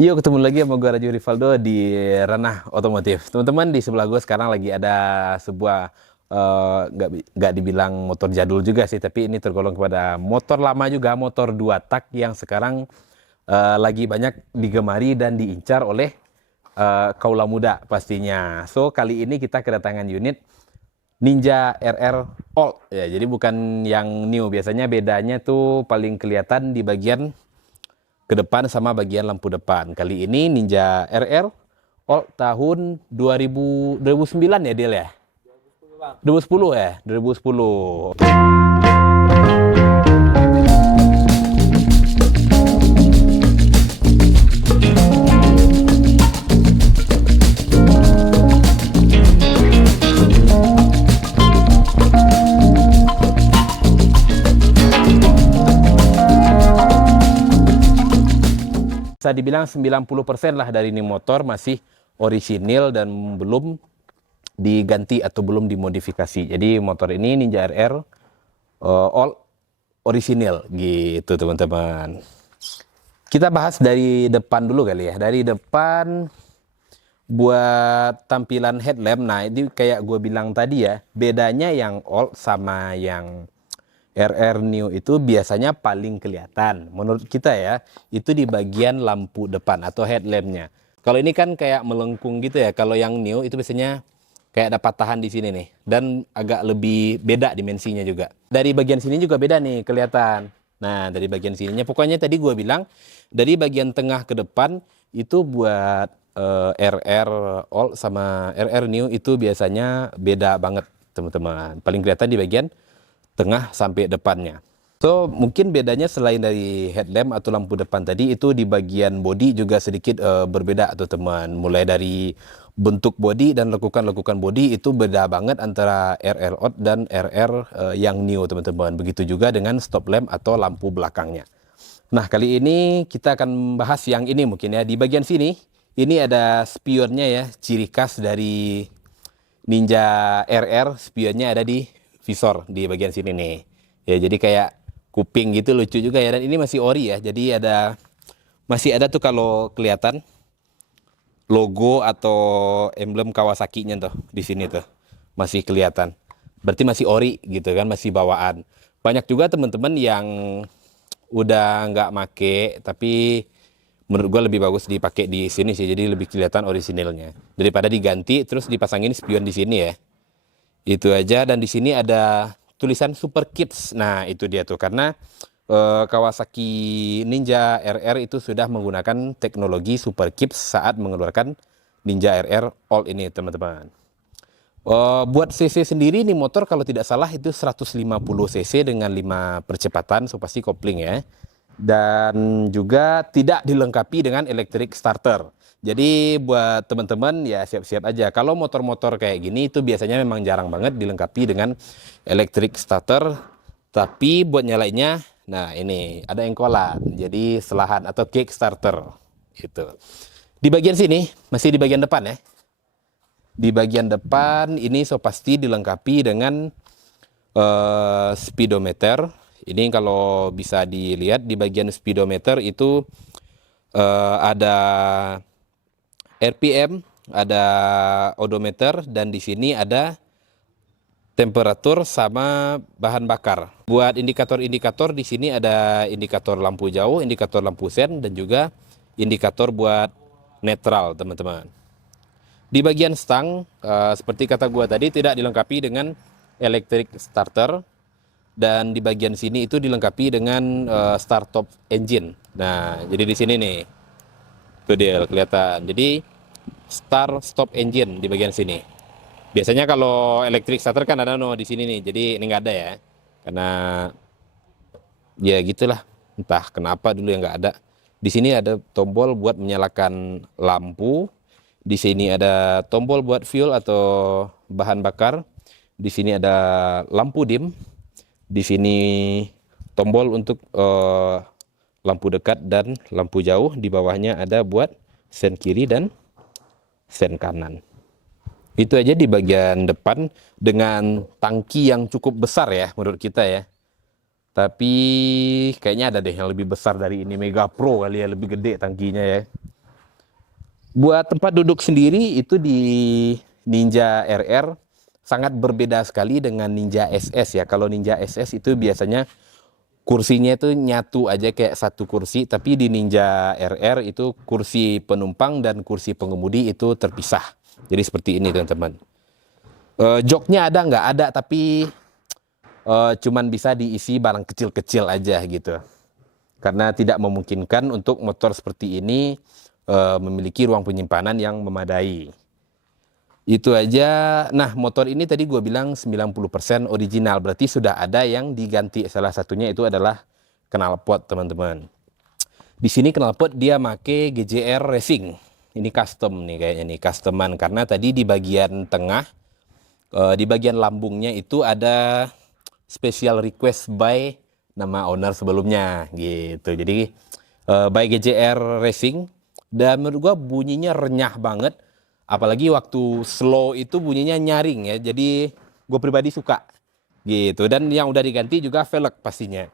Iya, ketemu lagi sama gue Rajo Rivaldo di ranah otomotif. Teman-teman, di sebelah gue sekarang lagi ada sebuah nggak dibilang motor jadul juga sih, tapi ini tergolong kepada motor lama juga, motor dua tak yang sekarang lagi banyak digemari dan diincar oleh kaula muda pastinya. So kali ini kita kedatangan unit Ninja RR Old ya, jadi bukan yang new. Biasanya bedanya tuh paling kelihatan di bagian ke depan sama bagian lampu depan. Kali ini Ninja RR Old tahun 2009 ya Del ya? 2010 ya? 2010. Bisa dibilang 90% lah dari ini motor masih orisinil dan belum diganti atau belum dimodifikasi. Jadi motor ini Ninja RR all orisinil gitu teman-teman. Kita bahas dari depan dulu kali ya. Dari depan buat tampilan headlamp, nah ini kayak gue bilang tadi ya, bedanya yang old sama yang RR New itu biasanya paling kelihatan menurut kita ya, itu di bagian lampu depan atau headlampnya. Kalau ini kan kayak melengkung gitu ya. Kalau yang New itu biasanya kayak ada patahan di sini nih, dan agak lebih beda dimensinya juga. Dari bagian sini juga beda nih kelihatan. Nah, dari bagian sininya pokoknya tadi gue bilang dari bagian tengah ke depan itu buat RR Old sama RR New itu biasanya beda banget teman-teman. Paling kelihatan di bagian tengah sampai depannya. So, mungkin bedanya selain dari headlamp atau lampu depan tadi, itu di bagian bodi juga sedikit berbeda tuh teman. Mulai dari bentuk bodi dan lekukan-lekukan bodi itu beda banget antara RR Old dan RR yang new teman-teman. Begitu juga dengan stop lamp atau lampu belakangnya. Nah, kali ini kita akan bahas yang ini mungkin ya. Di bagian sini, ini ada spionnya ya, ciri khas dari Ninja RR, spionnya ada di visor di bagian sini nih. Ya, jadi kayak kuping gitu, lucu juga ya. Dan ini masih ori ya. Jadi masih ada tuh kalau kelihatan logo atau emblem Kawasaki-nya tuh di sini tuh. Masih kelihatan. Berarti masih ori gitu kan, masih bawaan. Banyak juga teman-teman yang udah nggak make, tapi menurut gua lebih bagus dipakai di sini sih. Jadi lebih kelihatan orisinilnya daripada diganti terus dipasangin spion di sini ya. Itu aja. Dan di sini ada tulisan Super Kids. Nah, itu dia tuh karena Kawasaki Ninja RR itu sudah menggunakan teknologi Super Kids saat mengeluarkan Ninja RR All ini, teman-teman. Buat CC sendiri nih motor kalau tidak salah itu 150 cc dengan 5 percepatan, so pasti kopling ya. Dan juga tidak dilengkapi dengan electric starter. Jadi buat teman-teman ya siap-siap aja. Kalau motor-motor kayak gini itu biasanya memang jarang banget dilengkapi dengan electric starter. Tapi buat nyalainnya, nah ini ada engkolan. Jadi selahan atau kickstarter gitu. Di bagian sini, masih di bagian depan ya. Di bagian depan ini so pasti dilengkapi dengan speedometer. Ini kalau bisa dilihat di bagian speedometer itu ada RPM, ada odometer, dan di sini ada temperatur sama bahan bakar. Buat indikator-indikator di sini ada indikator lampu jauh, indikator lampu sen, dan juga indikator buat netral, teman-teman. Di bagian stang, seperti kata gua tadi, tidak dilengkapi dengan electric starter. Dan di bagian sini itu dilengkapi dengan start-stop engine. Nah, jadi di sini nih, itu dia kelihatan. Jadi start-stop engine di bagian sini. Biasanya kalau electric starter kan ada no di sini nih. Jadi ini nggak ada ya, karena ya gitulah. Entah kenapa dulu yang nggak ada. Di sini ada tombol buat menyalakan lampu. Di sini ada tombol buat fuel atau bahan bakar. Di sini ada lampu dim. Di sini tombol untuk lampu dekat dan lampu jauh. Di bawahnya ada buat sen kiri dan sen kanan. Itu aja di bagian depan dengan tangki yang cukup besar ya menurut kita ya. Tapi kayaknya ada deh yang lebih besar dari ini, Mega Pro kali ya, lebih gede tangkinya ya. Buat tempat duduk sendiri itu di Ninja RR sangat berbeda sekali dengan Ninja SS ya. Kalau Ninja SS itu biasanya kursinya itu nyatu aja kayak satu kursi, tapi di Ninja RR itu kursi penumpang dan kursi pengemudi itu terpisah. Jadi seperti ini teman-teman. Joknya ada nggak? Ada, tapi cuman bisa diisi barang kecil-kecil aja gitu. Karena tidak memungkinkan untuk motor seperti ini memiliki ruang penyimpanan yang memadai. Itu aja. Nah, motor ini tadi gue bilang 90% original, berarti sudah ada yang diganti. Salah satunya itu adalah knalpot, teman-teman. Di sini knalpot dia make GJR Racing. Ini custom nih kayaknya nih, customan, karena tadi di bagian tengah, di bagian lambungnya itu ada special request by nama owner sebelumnya gitu. Jadi by GJR Racing, dan menurut gua bunyinya renyah banget. Apalagi waktu slow itu bunyinya nyaring ya. Jadi gue pribadi suka gitu. Dan yang udah diganti juga velg pastinya.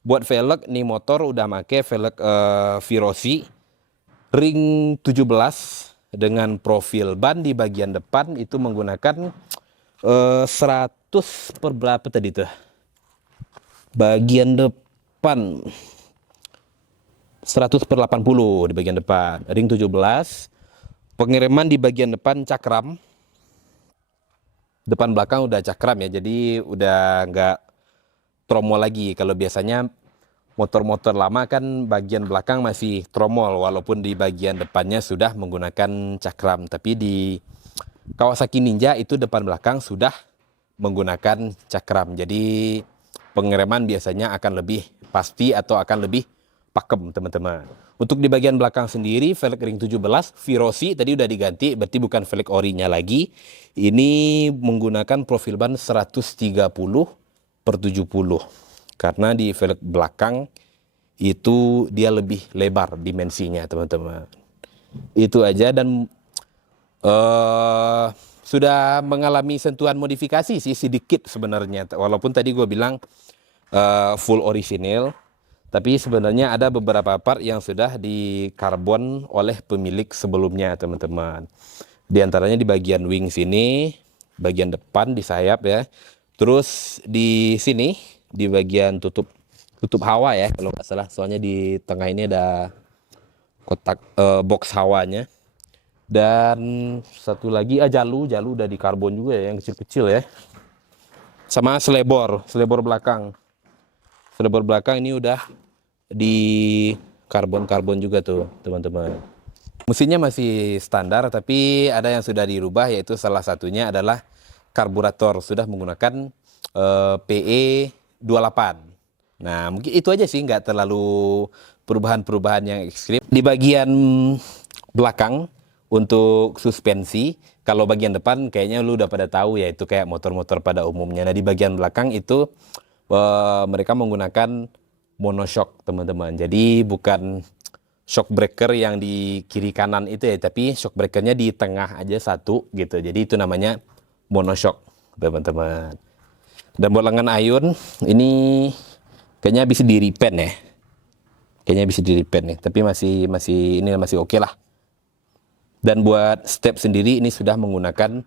Buat velg nih motor udah make velg Virosi ring 17 dengan profil ban di bagian depan itu menggunakan 100 per berapa tadi tuh? Bagian depan 100 per 80 di bagian depan, ring 17. Pengereman di bagian depan cakram, depan belakang udah cakram ya, jadi udah nggak tromol lagi. Kalau biasanya motor-motor lama kan bagian belakang masih tromol, walaupun di bagian depannya sudah menggunakan cakram. Tapi di Kawasaki Ninja itu depan belakang sudah menggunakan cakram. Jadi pengereman biasanya akan lebih pasti atau akan lebih pakem, teman-teman. Untuk di bagian belakang sendiri, velg ring 17 Virosi tadi udah diganti, berarti bukan velg orinya lagi. Ini menggunakan profil ban 130 per 70. Karena di velg belakang itu dia lebih lebar dimensinya, teman-teman. Itu aja. Dan sudah mengalami sentuhan modifikasi sih sedikit sebenarnya. Walaupun tadi gue bilang full orisinil, tapi sebenarnya ada beberapa part yang sudah dikarbon oleh pemilik sebelumnya, teman-teman. Di antaranya di bagian wing sini, bagian depan di sayap ya. Terus di sini di bagian tutup hawa ya kalau nggak salah. Soalnya di tengah ini ada kotak box hawanya. Dan satu lagi jalu udah dikarbon juga ya, yang kecil-kecil ya. Sama selebor belakang. Selebor belakang ini udah di karbon juga tuh, teman-teman. Mesinnya masih standar, tapi ada yang sudah dirubah, yaitu salah satunya adalah karburator. Sudah menggunakan PE 28. Nah, mungkin itu aja sih, nggak terlalu perubahan-perubahan yang ekstrim. Di bagian belakang, untuk suspensi, kalau bagian depan kayaknya lu udah pada tahu ya, itu kayak motor-motor pada umumnya. Nah, di bagian belakang itu mereka menggunakan monoshock, teman-teman. Jadi bukan shock breaker yang di kiri kanan itu ya, tapi shock breakernya di tengah aja satu gitu. Jadi itu namanya monoshock, teman-teman. Dan buat lengan ayun ini kayaknya bisa di repaint ya. Kayaknya bisa di repaint nih, tapi masih oke lah. Dan buat step sendiri ini sudah menggunakan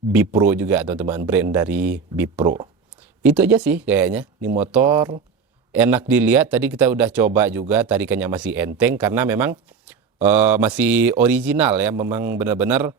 Bipro juga, teman-teman, brand dari Bipro. Itu aja sih kayaknya. Ini motor enak dilihat. Tadi kita udah coba juga, tarikannya masih enteng karena memang masih original ya. Memang benar-benar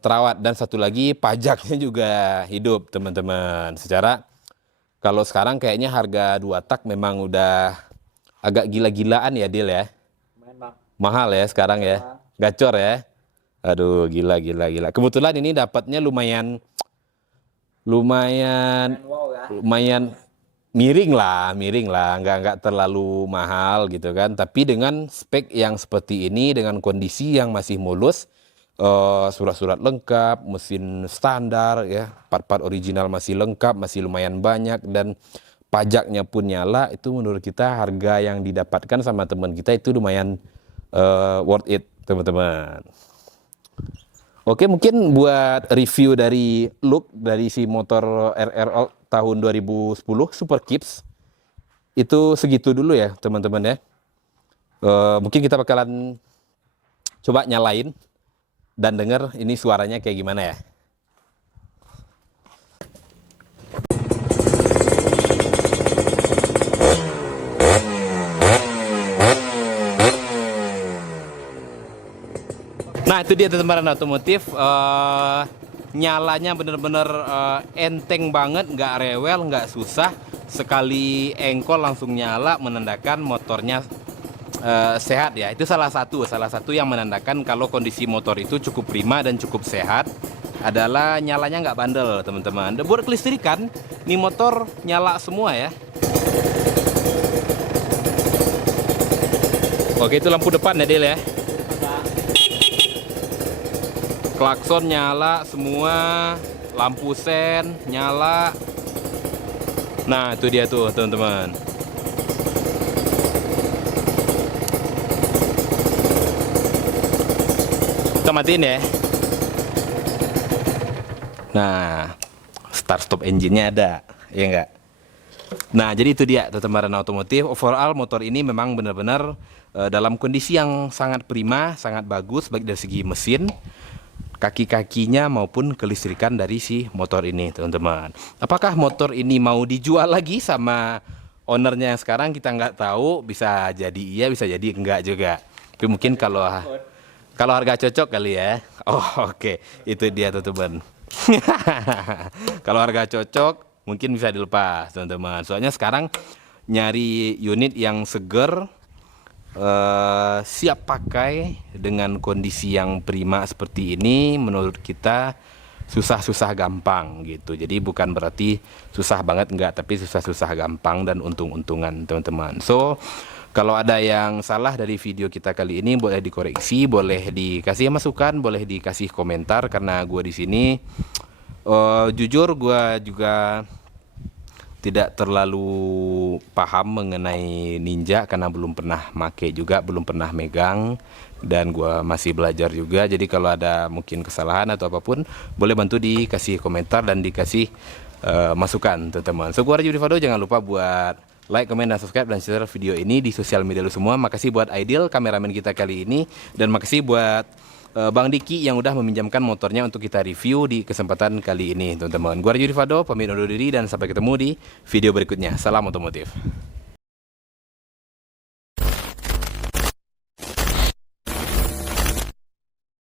terawat. Dan satu lagi, pajaknya juga hidup, teman-teman. Secara kalau sekarang kayaknya harga 2 tak memang udah agak gila-gilaan ya, Dil ya. Mahal ya sekarang ya. Gacor ya. Aduh, gila. Kebetulan ini dapatnya lumayan miring lah, nggak terlalu mahal gitu kan. Tapi dengan spek yang seperti ini, dengan kondisi yang masih mulus, surat-surat lengkap, mesin standar ya, part-part original masih lengkap, masih lumayan banyak, dan pajaknya pun nyala. Itu menurut kita harga yang didapatkan sama teman kita itu lumayan worth it, teman-teman. Oke, mungkin buat review dari look dari si motor RR tahun 2010 Super Kips itu segitu dulu ya, teman-teman ya. Mungkin kita bakalan coba nyalain dan denger ini suaranya kayak gimana ya. Nah itu dia teman-teman otomotif, nyalanya bener-bener enteng banget, nggak rewel, nggak susah, sekali engkol langsung nyala, menandakan motornya sehat ya. Itu salah satu yang menandakan kalau kondisi motor itu cukup prima dan cukup sehat adalah nyalanya nggak bandel teman-teman. Dan buat kelistrikan, nih motor nyala semua ya. Oke itu lampu depan ya Del ya. Klakson nyala semua, lampu sen nyala. Nah itu dia tuh teman-teman. Kita matiin ya. Nah start stop engine-nya ada, ya enggak? Nah jadi itu dia teman-teman otomotif. Overall motor ini memang benar-benar dalam kondisi yang sangat prima, sangat bagus baik dari segi mesin, kaki-kakinya maupun kelistrikan dari si motor ini teman-teman. Apakah motor ini mau dijual lagi sama ownernya yang sekarang, kita nggak tahu. Bisa jadi iya, bisa jadi enggak juga. Tapi mungkin kalau harga cocok kali ya. Oh oke. Itu dia teman-teman. Kalau harga cocok mungkin bisa dilepas teman-teman. Soalnya sekarang nyari unit yang seger, siap pakai dengan kondisi yang prima seperti ini, menurut kita susah-susah gampang gitu. Jadi bukan berarti susah banget enggak, tapi susah-susah gampang dan untung-untungan teman-teman. So kalau ada yang salah dari video kita kali ini boleh dikoreksi, boleh dikasih masukan, boleh dikasih komentar, karena gue di sini jujur gue juga tidak terlalu paham mengenai Ninja karena belum pernah make juga, belum pernah megang, dan gua masih belajar juga. Jadi kalau ada mungkin kesalahan atau apapun, boleh bantu dikasih komentar dan dikasih masukan teman-teman. So gua Raju Rifado, jangan lupa buat like, comment, dan subscribe, dan share video ini di sosial media lu semua. Makasih buat Aidil, kameramen kita kali ini, dan makasih buat Bang Diki yang udah meminjamkan motornya untuk kita review di kesempatan kali ini teman-teman. Gua Raju Rifado, pamit undur diri dan sampai ketemu di video berikutnya. Salam otomotif.